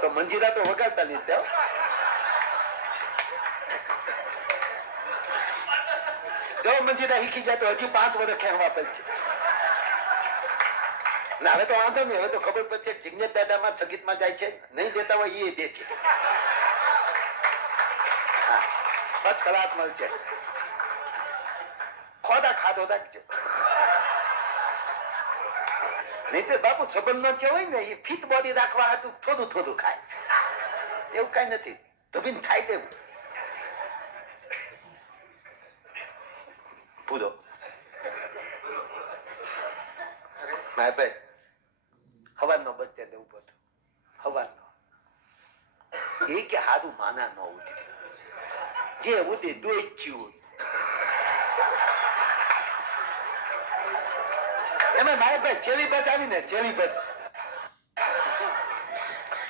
તો મંજીરા તો વગાડતા લીધા. જો મંજીરા શીખી જાય તો હજી 5 વર્ષ ખેરવા પડશે. હવે તો વાંધો નહીં, હવે તો ખબર પડશે જિજ્ઞેશ દાદામાં સંગીતમાં જાય છે, નહીં દેતા હોય એ દે છે. બસ કલાક મળશે. ખોદા ખાધો રાખજો. નહીં તો બાપુ સંબંધ ન હોય ને એ ફિટ બોડી રાખવા હતું થોડું થોડું ખાય, એવું કઈ નથી. ધબીન થાય તેવું પૂરો. ના ભાઈ હવાનો બચ્ચે દેવું બધું હવાનો એ કે હારું માના ન ઉતરે, જે ઉતરે દોચ્યું એમાં મારે ભાઈ છેલ્લી બચ આવી ને છેલ્લી બચ